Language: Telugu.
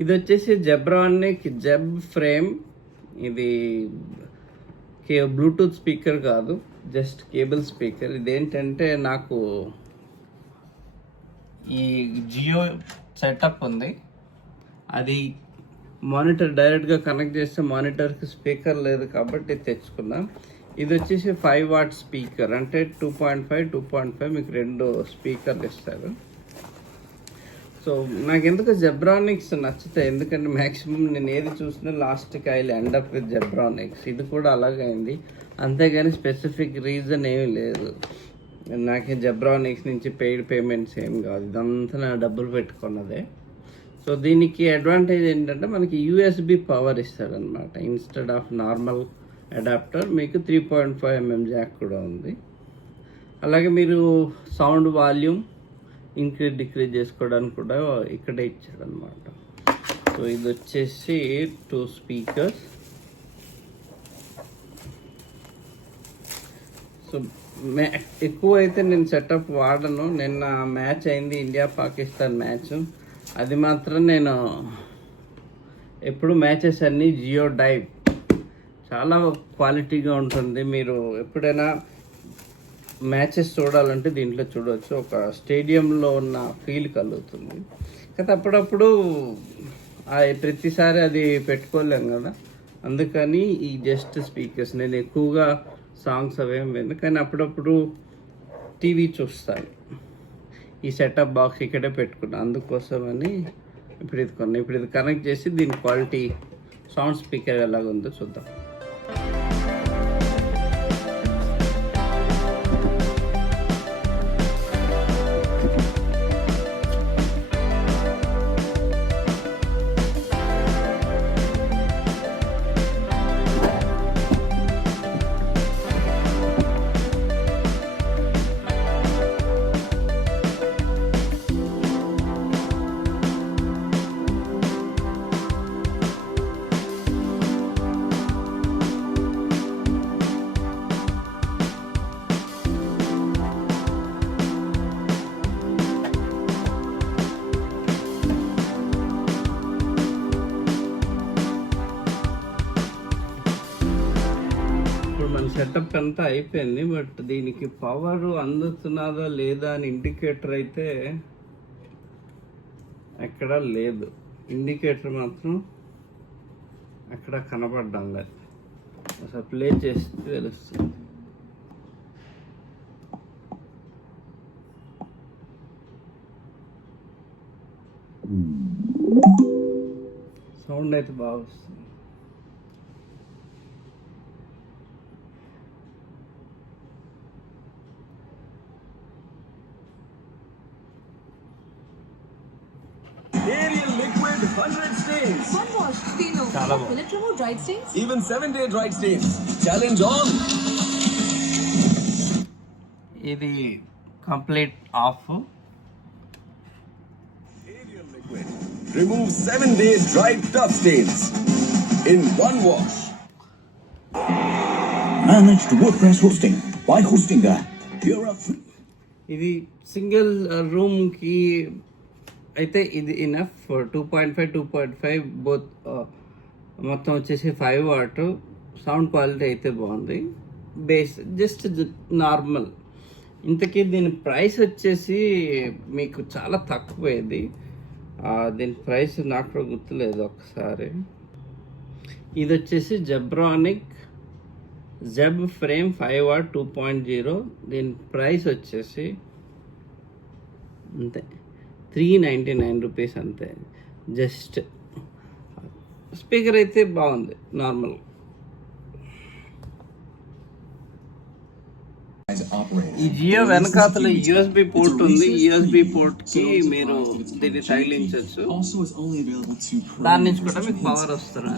ఇది వచ్చేసి జెబ్రానిక్ జెబ్ ఫ్రేమ్. ఇది బ్లూటూత్ స్పీకర్ కాదు, జస్ట్ కేబుల్ స్పీకర్. ఇదేంటంటే నాకు ఈ జియో సెటప్ ఉంది, అది మానిటర్ డైరెక్ట్గా కనెక్ట్ చేస్తే మానిటర్కి స్పీకర్ లేదు కాబట్టి తెచ్చుకున్నాం. ఇది వచ్చేసి 5 వాట్ స్పీకర్, అంటే 2.5 మీకు 2 స్పీకర్లు ఇస్తారు. సో నాకు ఎందుకు జెబ్రానిక్స్ నచ్చుతాయి, ఎందుకంటే మ్యాక్సిమం నేను ఏది చూసినా లాస్ట్కి I end up with Zebronics. ఇది కూడా అలాగైంది, అంతేగాని స్పెసిఫిక్ రీజన్ ఏమీ లేదు. నాకే జెబ్రానిక్స్ నుంచి పెయిడ్ పేమెంట్స్ ఏం కాదు, ఇదంతా నా డబ్బులు పెట్టుకున్నదే. సో దీనికి అడ్వాంటేజ్ ఏంటంటే మనకి యూఎస్బి పవర్ ఇస్తాడనమాట. ఇన్స్టెడ్ ఆఫ్ నార్మల్ అడాప్టర్ మీకు 3.5mm జాక్ కూడా ఉంది. అలాగే మీరు సౌండ్ వాల్యూమ్ ఇంక్రీజ్ డిక్రీజ్ చేసుకోవడానికి కూడా ఇక్కడే ఇచ్చాడనమాట. సో ఇది వచ్చేసి 2 స్పీకర్స్. సో ఎక్కువ అయితే నేను సెటప్ వాడను. నిన్న మ్యాచ్ అయింది, ఇండియా పాకిస్తాన్ మ్యాచ్. అది మాత్రం నేను ఎప్పుడు మ్యాచెస్ అన్నీ జియో డైవ్ చాలా క్వాలిటీగా ఉంటుంది. మీరు ఎప్పుడైనా మ్యాచెస్ చూడాలంటే దీంట్లో చూడవచ్చు, ఒక స్టేడియంలో ఉన్న ఫీల్ కలుగుతుంది. కానీ అప్పుడప్పుడు ప్రతిసారి అది పెట్టుకోలేము కదా, అందుకని ఈ జస్ట్ స్పీకర్స్. నేను ఎక్కువగా సాంగ్స్ అవేం విను, కానీ అప్పుడప్పుడు టీవీ చూస్తాను. ఈ సెటప్ బాక్స్ ఇక్కడే పెట్టుకున్నాను, అందుకోసమని ఇప్పుడు ఇది కొన్నా. ఇప్పుడు ఇది కనెక్ట్ చేసి దీని క్వాలిటీ సౌండ్ స్పీకర్ ఎలాగుందో చూద్దాం. సెటప్ అంతా అయిపోయింది, బట్ దీనికి పవర్ అందుతున్నదా లేదా అని ఇండికేటర్ అయితే ఎక్కడ లేదు. ఇండికేటర్ మాత్రం అక్కడ కనపడడం లేదు. అసలు ప్లే చేస్తే తెలుస్తుంది. సౌండ్ అయితే బాగా వస్తుంది. Ariel Liquid 100 stains. One wash, Tino. Will it remove dried stains? Even 7-day dried stains. Challenge on. ఇది complete of. Ariel Liquid removes 7-day dried tough stains in one wash. Manage to WordPress hosting by Hostinger. You're a ఇది సింగిల్ రూమ్కి అయితే ఇది ఇనఫ్. 2.5 బోత్ మొత్తం వచ్చేసి 5 వాట్. సౌండ్ క్వాలిటీ అయితే బాగుంది, బేస్ జస్ట్ నార్మల్. ఇంతకీ దీని ప్రైస్ వచ్చేసి మీకు చాలా తక్కువ. ఇది దీని ప్రైస్ నాకు కూడా గుర్తులేదు ఒకసారి. ఇది వచ్చేసి జెబ్రానిక్ జెబ్ ఫ్రేమ్ 5 వాట్ 2.0. దీని ప్రైస్ వచ్చేసి అంతే, 399 రూపీస్ అంతే. జస్ట్ స్పీకర్ అయితే బాగుంది, నార్మల్. ఈ జియో వెనకాతల యూఎస్బి పోర్ట్ ఉంది. యూఎస్బి పోర్ట్కి మీరు దీన్ని తగిలించవచ్చు, దాని నుంచి కూడా మీకు పవర్ వస్తుంది.